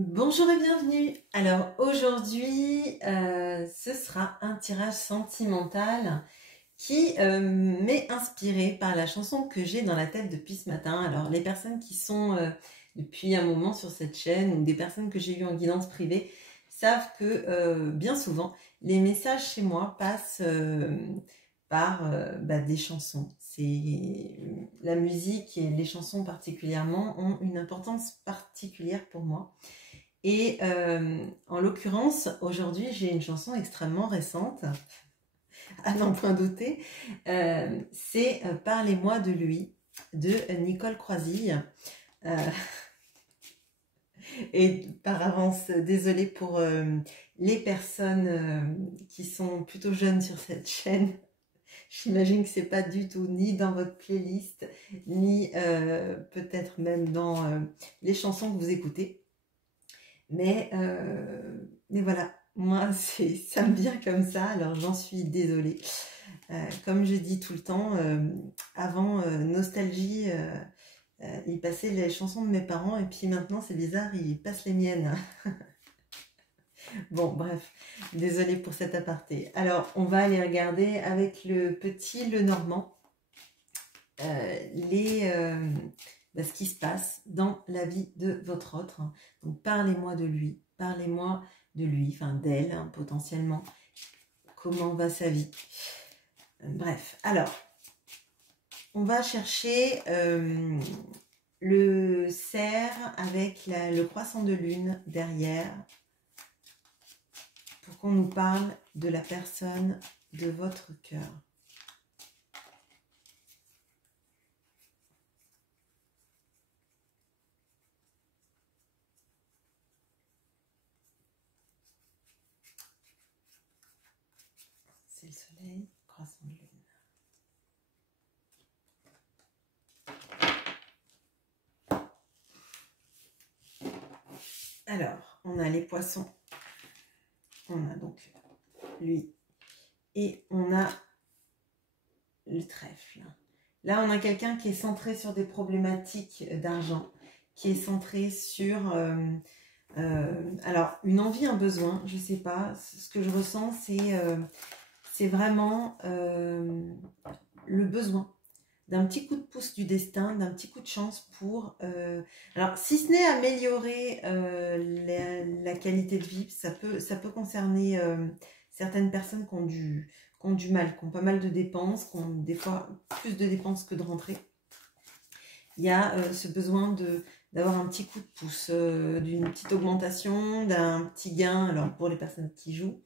Bonjour et bienvenue. Alors aujourd'hui, ce sera un tirage sentimental qui m'est inspiré par la chanson que j'ai dans la tête depuis ce matin. Alors les personnes qui sont depuis un moment sur cette chaîne ou des personnes que j'ai eues en guidance privée savent que bien souvent les messages chez moi passent par des chansons. La musique et les chansons particulièrement ont une importance particulière pour moi. Et en l'occurrence, aujourd'hui, j'ai une chanson extrêmement récente, à n'en point douter. C'est Parlez-moi de lui, de Nicole Croisille. Euh, et par avance, désolée pour les personnes qui sont plutôt jeunes sur cette chaîne. J'imagine que c'est pas du tout ni dans votre playlist, ni peut-être même dans les chansons que vous écoutez. Mais voilà, moi, ça me vient comme ça, alors j'en suis désolée. Comme je dis tout le temps, avant Nostalgie, il passait les chansons de mes parents, et puis maintenant, c'est bizarre, il passe les miennes. Bon, bref, désolée pour cet aparté. Alors, on va aller regarder avec le petit Lenormand ce qui se passe dans la vie de votre autre. Donc, parlez-moi de lui, parlez-moi de lui, enfin d'elle, hein, potentiellement. Comment va sa vie? Bref, alors, on va chercher le cerf avec le croissant de lune derrière pour qu'on nous parle de la personne de votre cœur. C'est le soleil, croissant de lune. Alors, on a les poissons. On a donc lui. Et on a le trèfle. Là, on a quelqu'un qui est centré sur des problématiques d'argent, qui est centré sur... alors, une envie, un besoin, je ne sais pas. Ce que je ressens, c'est vraiment le besoin d'un petit coup de pouce du destin, d'un petit coup de chance pour... alors, si ce n'est améliorer la qualité de vie, ça peut concerner certaines personnes qui ont du mal, qui ont pas mal de dépenses, qui ont des fois plus de dépenses que de rentrées. Il y a ce besoin d'avoir un petit coup de pouce, d'une petite augmentation, d'un petit gain, alors pour les personnes qui jouent,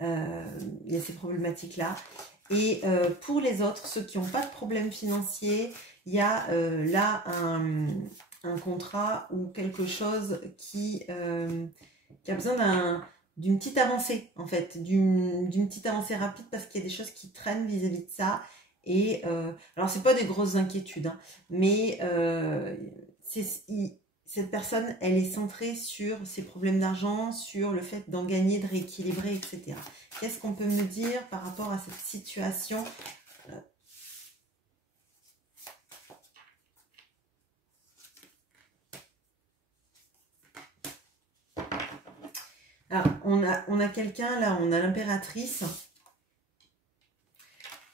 il y a ces problématiques-là. Et pour les autres, ceux qui n'ont pas de problème financier, il y a là un contrat ou quelque chose qui a besoin d'une petite avancée, en fait, d'une petite avancée rapide parce qu'il y a des choses qui traînent vis-à-vis de ça. Et alors, c'est pas des grosses inquiétudes, hein, mais cette personne, elle est centrée sur ses problèmes d'argent, sur le fait d'en gagner, de rééquilibrer, etc. Qu'est-ce qu'on peut me dire par rapport à cette situation? Alors, on a quelqu'un, là, on a l'impératrice,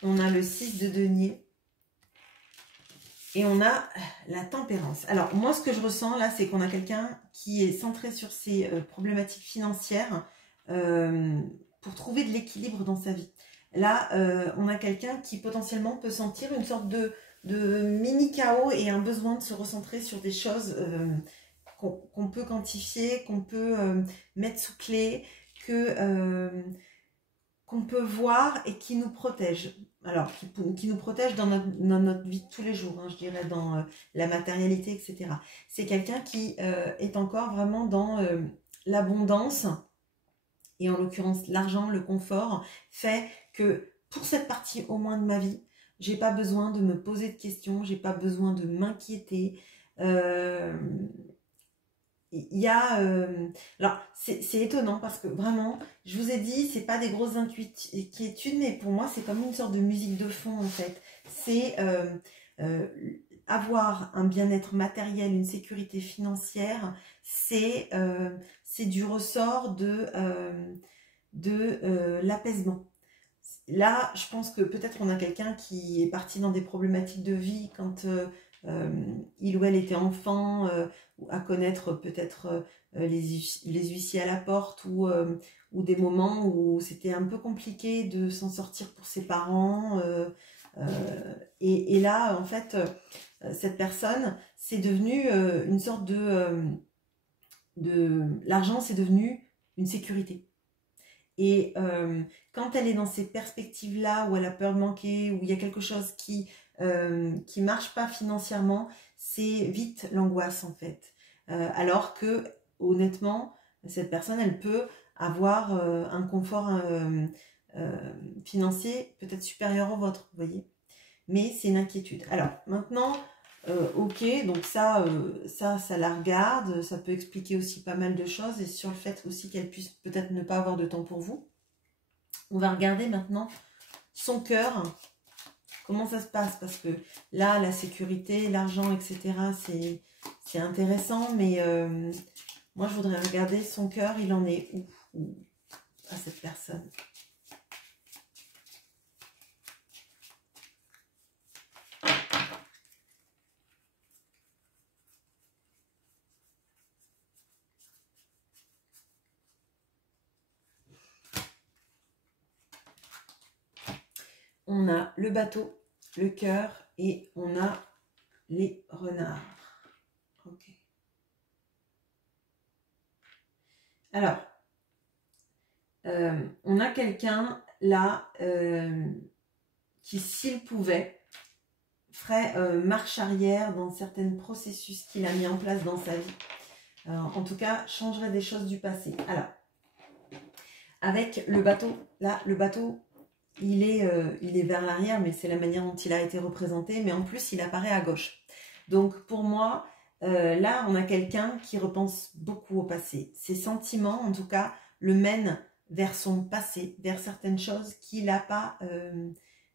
on a le 6 de denier, et on a la tempérance. Alors, moi, ce que je ressens, là, c'est qu'on a quelqu'un qui est centré sur ses problématiques financières pour trouver de l'équilibre dans sa vie. Là, on a quelqu'un qui potentiellement peut sentir une sorte de mini-chaos et un besoin de se recentrer sur des choses qu'on peut quantifier, qu'on peut mettre sous clé, qu'on peut voir et qui nous protège. Alors, qui nous protège dans notre vie de tous les jours, hein, je dirais, dans la matérialité, etc. C'est quelqu'un qui est encore vraiment dans l'abondance, et en l'occurrence, l'argent, le confort, fait que pour cette partie au moins de ma vie, j'ai pas besoin de me poser de questions, j'ai pas besoin de m'inquiéter. Il y a alors c'est étonnant parce que vraiment je vous ai dit c'est pas des grosses inquiétudes mais pour moi c'est comme une sorte de musique de fond en fait. C'est avoir un bien-être matériel, une sécurité financière, c'est du ressort de l'apaisement. Là, je pense que peut-être on a quelqu'un qui est parti dans des problématiques de vie quand il ou elle était enfant, à connaître peut-être les huissiers à la porte ou des moments où c'était un peu compliqué de s'en sortir pour ses parents. Et là, en fait, cette personne, c'est devenu une sorte l'argent, c'est devenu une sécurité. Et quand elle est dans ces perspectives-là, où elle a peur de manquer, où il y a quelque chose qui marche pas financièrement, c'est vite l'angoisse en fait. Alors que, honnêtement, cette personne, elle peut avoir un confort financier peut-être supérieur au vôtre, vous voyez. Mais c'est une inquiétude. Alors, maintenant, ok, donc ça la regarde, ça peut expliquer aussi pas mal de choses et sur le fait aussi qu'elle puisse peut-être ne pas avoir de temps pour vous. On va regarder maintenant son cœur, comment ça se passe, parce que là, la sécurité, l'argent, etc., c'est intéressant, mais moi, je voudrais regarder son cœur, il en est où à cette personne. On a le bateau, le cœur et on a les renards. Ok. Alors, on a quelqu'un là qui, s'il pouvait, ferait marche arrière dans certains processus qu'il a mis en place dans sa vie. En tout cas, changerait des choses du passé. Alors, avec le bateau, là, le bateau, il est vers l'arrière, mais c'est la manière dont il a été représenté, mais en plus, il apparaît à gauche. Donc, pour moi, là, on a quelqu'un qui repense beaucoup au passé. Ses sentiments, en tout cas, le mènent vers son passé, vers certaines choses qu'il n'a pas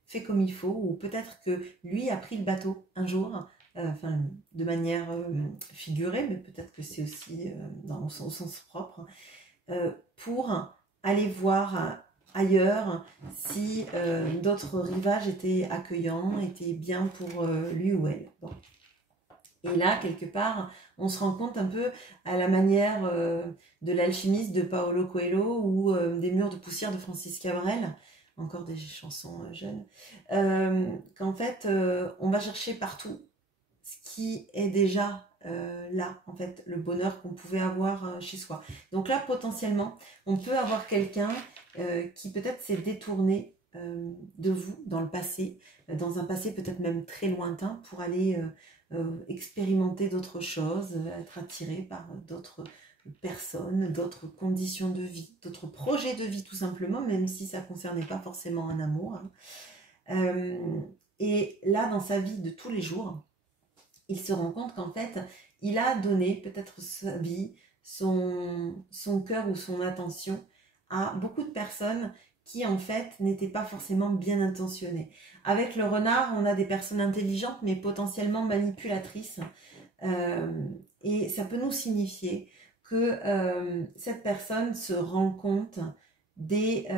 fait comme il faut, ou peut-être que lui a pris le bateau un jour, enfin, de manière figurée, mais peut-être que c'est aussi dans son sens propre, pour aller voir ailleurs si d'autres rivages étaient accueillants, étaient bien pour lui ou elle. Bon. Et là, quelque part, on se rend compte un peu à la manière de l'alchimiste de Paolo Coelho ou des murs de poussière de Francis Cabrel, encore des chansons jeunes, qu'en fait, on va chercher partout ce qui est déjà là, en fait, le bonheur qu'on pouvait avoir chez soi. Donc là, potentiellement, on peut avoir quelqu'un qui peut-être s'est détourné de vous dans le passé, dans un passé peut-être même très lointain, pour aller expérimenter d'autres choses, être attiré par d'autres personnes, d'autres conditions de vie, d'autres projets de vie tout simplement, même si ça ne concernait pas forcément un amour. Et là, dans sa vie de tous les jours, il se rend compte qu'en fait, il a donné peut-être sa vie, son cœur ou son attention à beaucoup de personnes qui en fait n'étaient pas forcément bien intentionnées. Avec le renard, on a des personnes intelligentes mais potentiellement manipulatrices. Et ça peut nous signifier que cette personne se rend compte des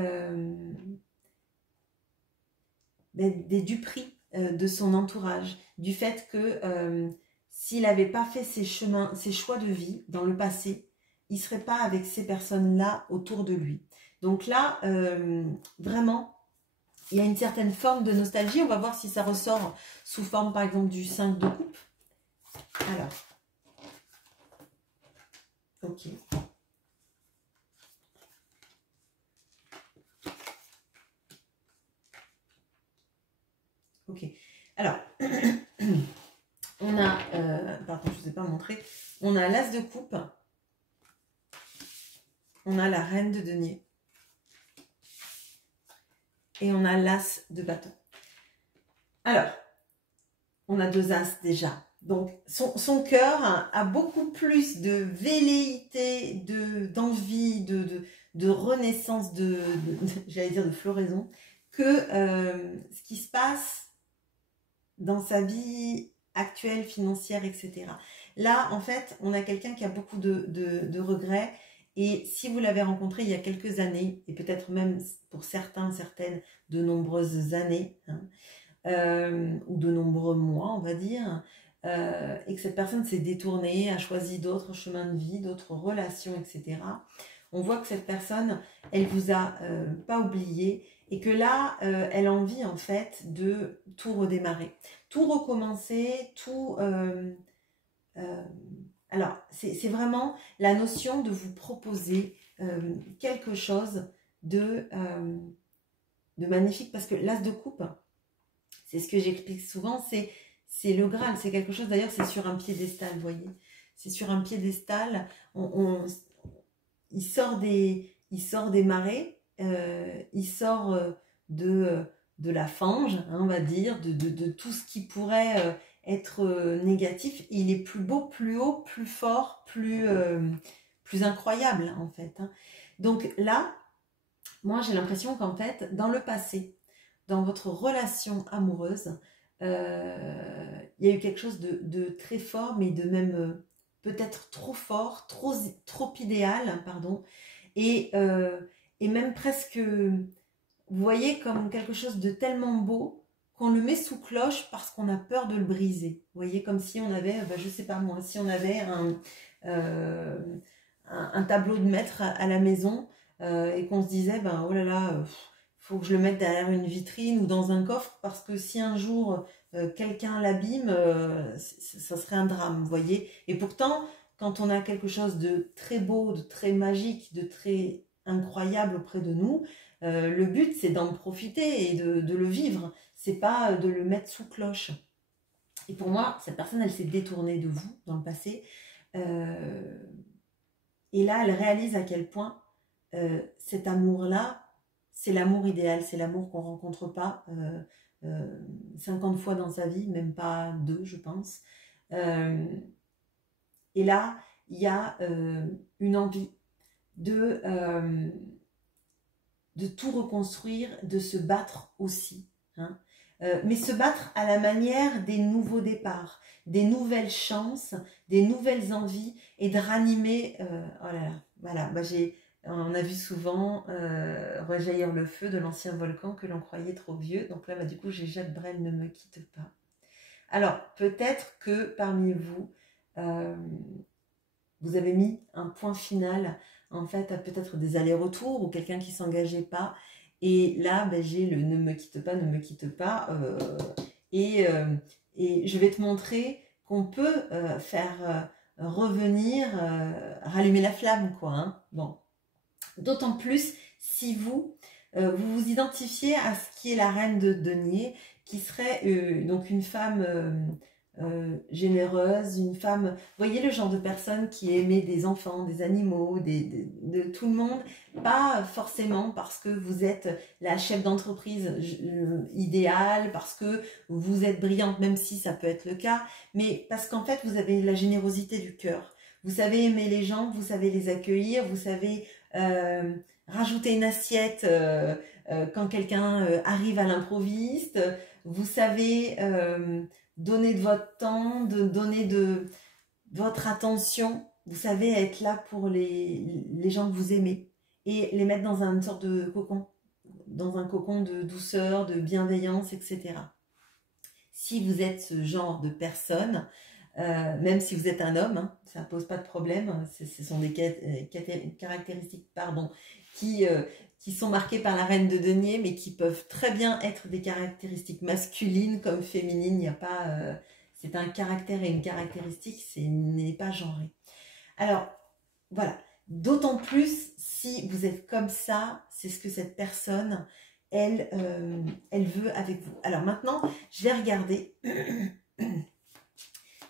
duperies de son entourage, du fait que s'il n'avait pas fait ses choix de vie dans le passé, il ne serait pas avec ces personnes-là autour de lui. Donc là, vraiment, il y a une certaine forme de nostalgie. On va voir si ça ressort sous forme, par exemple, du 5 de coupe. Alors, ok. Ok. Alors, on a, pardon, je ne vous ai pas montré, on a l'as de coupe, on a la reine de denier et on a l'as de bâton. Alors, on a 2 as déjà. Donc, son cœur a beaucoup plus de velléité, d'envie, de renaissance, j'allais dire de floraison, que ce qui se passe dans sa vie actuelle, financière, etc. Là, en fait, on a quelqu'un qui a beaucoup de regrets. Et si vous l'avez rencontré il y a quelques années, et peut-être même pour certains, certaines, de nombreuses années, hein, ou de nombreux mois, on va dire, et que cette personne s'est détournée, a choisi d'autres chemins de vie, d'autres relations, etc. On voit que cette personne, elle vous a pas oublié, et que là, elle a envie en fait de tout redémarrer, tout recommencer, tout... alors, c'est vraiment la notion de vous proposer quelque chose de magnifique, parce que l'as de coupe, c'est ce que j'explique souvent, c'est le Graal, c'est quelque chose, d'ailleurs, c'est sur un piédestal, vous voyez. C'est sur un piédestal, il sort des marais, il sort de la fange, hein, on va dire, de tout ce qui pourrait être négatif. Et il est plus beau, plus haut, plus fort, plus incroyable, en fait. Hein. Donc là, moi, j'ai l'impression qu'en fait, dans le passé, dans votre relation amoureuse, il y a eu quelque chose de très fort, mais de même peut-être trop fort, trop idéal, pardon, et même presque, vous voyez, comme quelque chose de tellement beau qu'on le met sous cloche parce qu'on a peur de le briser. Vous voyez, comme si on avait, je sais pas moi, si on avait euh, un tableau de maître à la maison et qu'on se disait, oh là là, faut que je le mette derrière une vitrine ou dans un coffre parce que si un jour quelqu'un l'abîme, ça serait un drame, vous voyez. Et pourtant, quand on a quelque chose de très beau, de très magique, de très incroyable auprès de nous, le but c'est d'en profiter et de le vivre, c'est pas de le mettre sous cloche. Et pour moi, cette personne, elle s'est détournée de vous dans le passé. Et là, elle réalise à quel point cet amour-là, c'est l'amour idéal, c'est l'amour qu'on ne rencontre pas 50 fois dans sa vie, même pas 2, je pense. Et là, il y a une envie de tout reconstruire, de se battre aussi. Hein. Mais se battre à la manière des nouveaux départs, des nouvelles chances, des nouvelles envies et de ranimer. Oh là là, voilà, on a vu souvent rejaillir le feu de l'ancien volcan que l'on croyait trop vieux. Donc là, du coup, j'ai Jacques Brel, ne me quitte pas. Alors, peut-être que parmi vous, vous avez mis un point final, en fait, à peut-être des allers-retours ou quelqu'un qui ne s'engageait pas. Et là, j'ai le ne me quitte pas, ne me quitte pas. Et je vais te montrer qu'on peut faire revenir, rallumer la flamme, quoi. Hein. Bon. D'autant plus si vous vous identifiez à ce qui est la reine de denier, qui serait donc une femme généreuse, une femme, vous voyez le genre de personne qui aimait des enfants, des animaux, de tout le monde, pas forcément parce que vous êtes la chef d'entreprise idéale, parce que vous êtes brillante, même si ça peut être le cas, mais parce qu'en fait vous avez la générosité du cœur. Vous savez aimer les gens, vous savez les accueillir, vous savez rajouter une assiette quand quelqu'un arrive à l'improviste, vous savez donner de votre temps, donner de votre attention, vous savez être là pour les gens que vous aimez et les mettre dans une sorte de cocon, dans un cocon de douceur, de bienveillance, etc. Si vous êtes ce genre de personne, même si vous êtes un homme, hein, ça ne pose pas de problème, ce sont des caractéristiques qui sont marquées par la reine de denier, mais qui peuvent très bien être des caractéristiques masculines comme féminines. Il n'y a pas, c'est un caractère et une caractéristique, n'est pas genré. Alors, voilà. D'autant plus si vous êtes comme ça, c'est ce que cette personne, elle veut avec vous. Alors maintenant, je vais regarder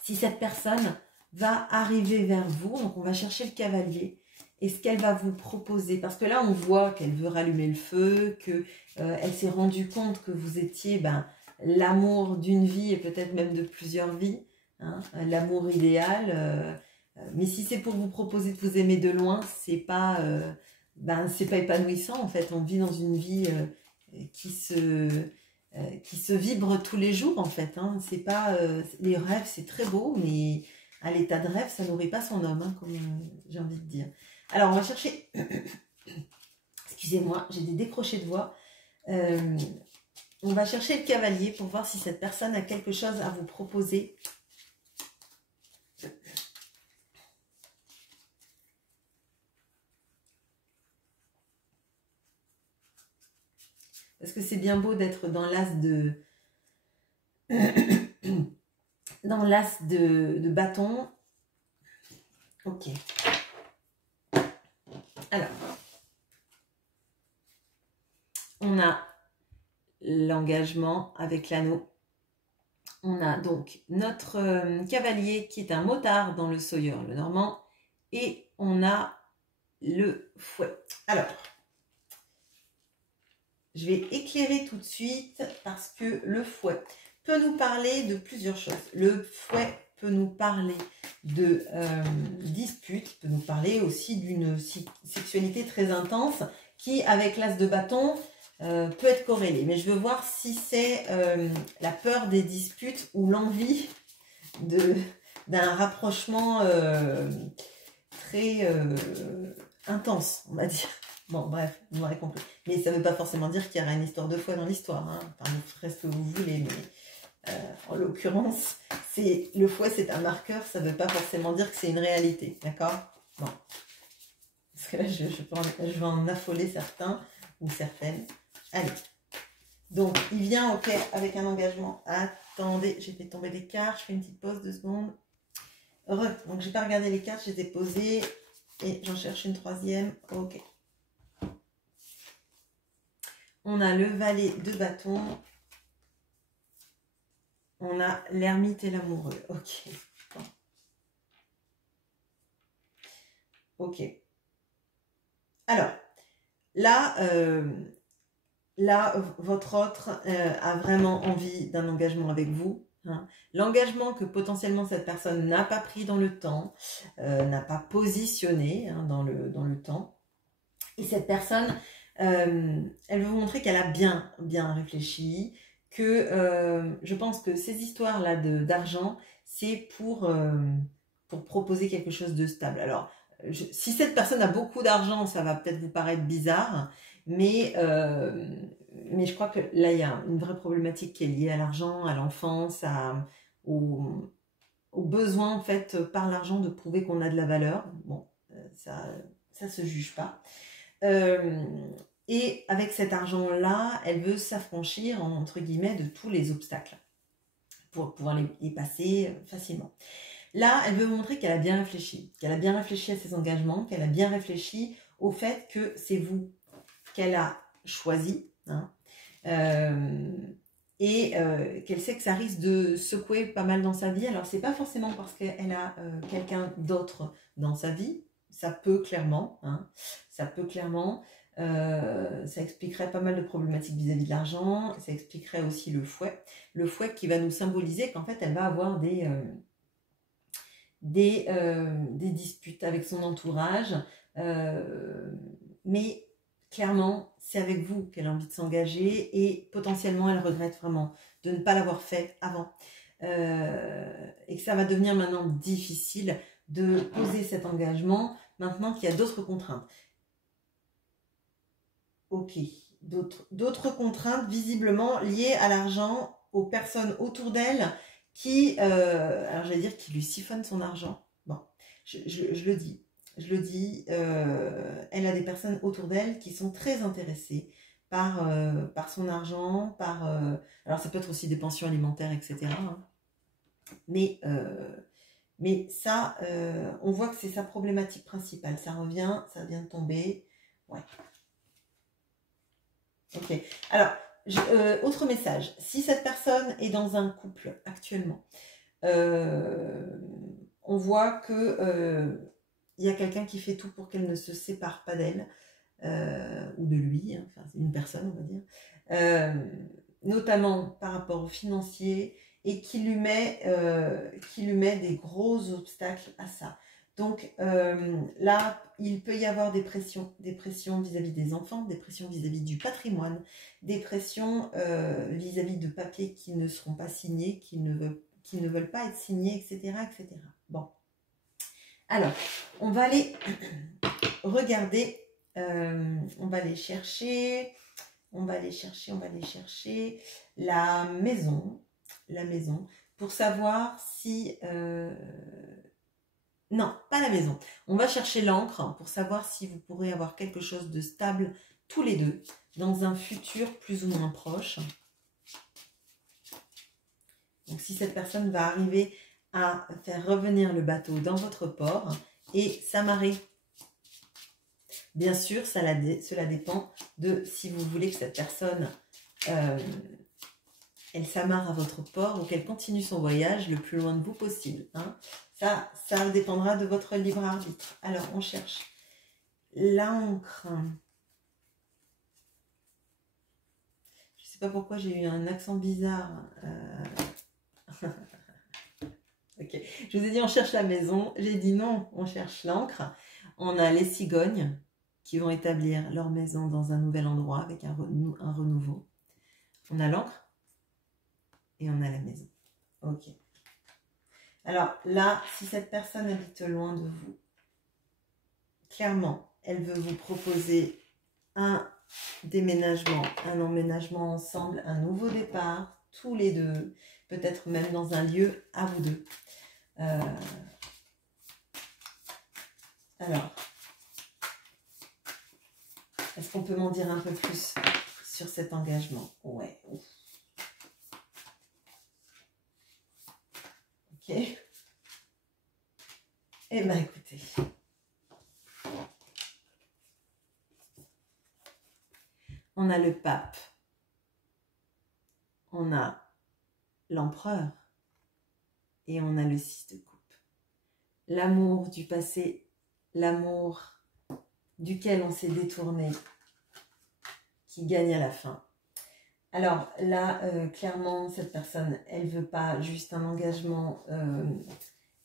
si cette personne va arriver vers vous. Donc, on va chercher le cavalier et ce qu'elle va vous proposer. Parce que là, on voit qu'elle veut rallumer le feu, qu'elle s'est rendue compte que vous étiez l'amour d'une vie et peut-être même de plusieurs vies. Hein, l'amour idéal. Mais si c'est pour vous proposer de vous aimer de loin, c'est pas épanouissant en fait. On vit dans une vie qui se qui se vibrent tous les jours en fait. Hein. C'est pas les rêves, c'est très beau, mais à l'état de rêve, ça nourrit pas son homme, hein, comme j'ai envie de dire. Alors, on va chercher. Excusez-moi, j'ai des décrochés de voix. On va chercher le cavalier pour voir si cette personne a quelque chose à vous proposer. Parce que c'est bien beau d'être dans l'as de... dans l'as de bâton. Ok. Alors. On a l'engagement avec l'anneau. On a donc notre cavalier qui est un motard dans le Sawyer, le Normand. Et on a le fouet. Alors, je vais éclairer tout de suite parce que le fouet peut nous parler de plusieurs choses. Le fouet peut nous parler de disputes, peut nous parler aussi d'une sexualité très intense qui, avec l'as de bâton, peut être corrélée. Mais je veux voir si c'est la peur des disputes ou l'envie d'un rapprochement très intense, on va dire. Bon, bref, vous m'aurez compris. Mais ça ne veut pas forcément dire qu'il y aura une histoire de foi dans l'histoire. Hein. Enfin, vous ferez ce que vous voulez, mais en l'occurrence, le fouet, c'est un marqueur. Ça ne veut pas forcément dire que c'est une réalité. D'accord? Bon. Parce que là, je vais en affoler certains ou certaines. Allez. Donc, il vient, ok, avec un engagement. Attendez, j'ai fait tomber les cartes. Je fais une petite pause, 2 secondes. Donc, j'ai pas regardé les cartes, je les ai posées. Et j'en cherche une troisième. Ok. On a le valet de bâton. On a l'ermite et l'amoureux. Ok. Bon. Ok. Alors, là, votre autre a vraiment envie d'un engagement avec vous. Hein. L'engagement que potentiellement cette personne n'a pas pris dans le temps, n'a pas positionné hein, dans le temps. Et cette personne, elle veut vous montrer qu'elle a bien réfléchi, que je pense que ces histoires-là d'argent, c'est pour proposer quelque chose de stable. Alors, si cette personne a beaucoup d'argent, ça va peut-être vous paraître bizarre, mais je crois que là, il y a une vraie problématique qui est liée à l'argent, à l'enfance, au besoin, en fait, par l'argent, de prouver qu'on a de la valeur. Bon, ça se juge pas. Et avec cet argent-là, elle veut s'affranchir, entre guillemets, de tous les obstacles pour pouvoir les passer facilement. Là, elle veut montrer qu'elle a bien réfléchi à ses engagements, qu'elle a bien réfléchi au fait que c'est vous qu'elle a choisi, hein, et qu'elle sait que ça risque de secouer pas mal dans sa vie. Alors, c'est pas forcément parce qu'elle a quelqu'un d'autre dans sa vie, ça peut clairement, hein, ça expliquerait pas mal de problématiques vis-à-vis de l'argent, ça expliquerait aussi le fouet qui va nous symboliser qu'en fait, elle va avoir des disputes avec son entourage, mais clairement, c'est avec vous qu'elle a envie de s'engager et potentiellement, elle regrette vraiment de ne pas l'avoir fait avant. Et que ça va devenir maintenant difficile de poser cet engagement maintenant qu'il y a d'autres contraintes. Ok, d'autres contraintes visiblement liées à l'argent, aux personnes autour d'elle qui, alors j'allais dire, qui lui siphonnent son argent. Bon, je le dis, elle a des personnes autour d'elle qui sont très intéressées par son argent, alors ça peut être aussi des pensions alimentaires, etc. Hein. Mais ça, on voit que c'est sa problématique principale. Ça revient, ça vient de tomber. Ouais. Ok. Alors, autre message. Si cette personne est dans un couple actuellement, on voit que y a quelqu'un qui fait tout pour qu'elle ne se sépare pas d'elle ou de lui, hein, enfin une personne, on va dire, notamment par rapport au financier et qui lui met des gros obstacles à ça. Donc là, il peut y avoir des pressions vis-à-vis des enfants, des pressions vis-à-vis du patrimoine, des pressions vis-à-vis de papiers qui ne seront pas signés, qui ne veulent pas être signés, etc., etc. Bon. Alors, on va aller regarder, on va aller chercher la maison, pour savoir si... non, pas la maison. On va chercher l'encre pour savoir si vous pourrez avoir quelque chose de stable tous les deux dans un futur plus ou moins proche. Donc, si cette personne va arriver à faire revenir le bateau dans votre port et s'amarrer. Bien sûr, cela dépend de si vous voulez que cette personne, elle s'amarre à votre port ou qu'elle continue son voyage le plus loin de vous possible. Hein. Ça dépendra de votre libre arbitre. Alors, on cherche l'encre. Je ne sais pas pourquoi j'ai eu un accent bizarre. Ok, je vous ai dit on cherche la maison. J'ai dit non, on cherche l'encre. On a les cigognes qui vont établir leur maison dans un nouvel endroit avec un renouveau. On a l'encre et on a la maison. Ok. Alors là, si cette personne habite loin de vous, clairement, elle veut vous proposer un déménagement, un emménagement ensemble, un nouveau départ, tous les deux, peut-être même dans un lieu à vous deux. Alors, est-ce qu'on peut m'en dire un peu plus sur cet engagement? Ouais. Ok. Eh bien, écoutez. On a le pape. On a l'empereur. Et on a le 6 de coupe. L'amour du passé, l'amour duquel on s'est détourné, qui gagne à la fin. Alors là, clairement, cette personne, elle veut pas juste un engagement,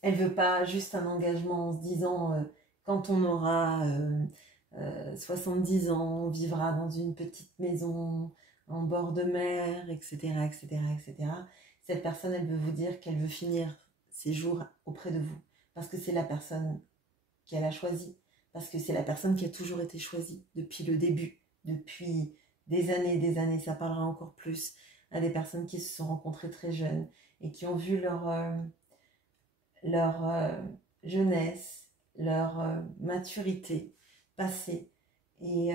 elle veut pas juste un engagement en se disant quand on aura 70 ans, on vivra dans une petite maison en bord de mer, etc., etc., etc. Cette personne, elle veut vous dire qu'elle veut finir ses jours auprès de vous, parce que c'est la personne qu'elle a choisie, parce que c'est la personne qui a toujours été choisie depuis le début, depuis des années, ça parlera encore plus à des personnes qui se sont rencontrées très jeunes et qui ont vu leur jeunesse, leur maturité passer et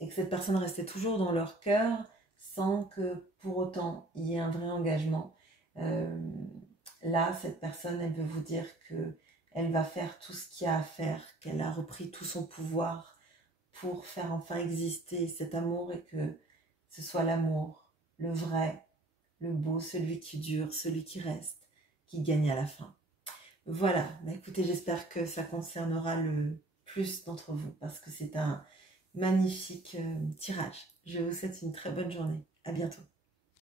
que cette personne restait toujours dans leur cœur sans que pour autant il y ait un vrai engagement. Là, cette personne, elle veut vous dire qu'elle va faire tout ce qu'il y a à faire, qu'elle a repris tout son pouvoir pour faire enfin exister cet amour et que ce soit l'amour, le vrai, le beau, celui qui dure, celui qui reste, qui gagne à la fin. Voilà, bah écoutez, j'espère que ça concernera le plus d'entre vous parce que c'est un magnifique tirage. Je vous souhaite une très bonne journée. À bientôt.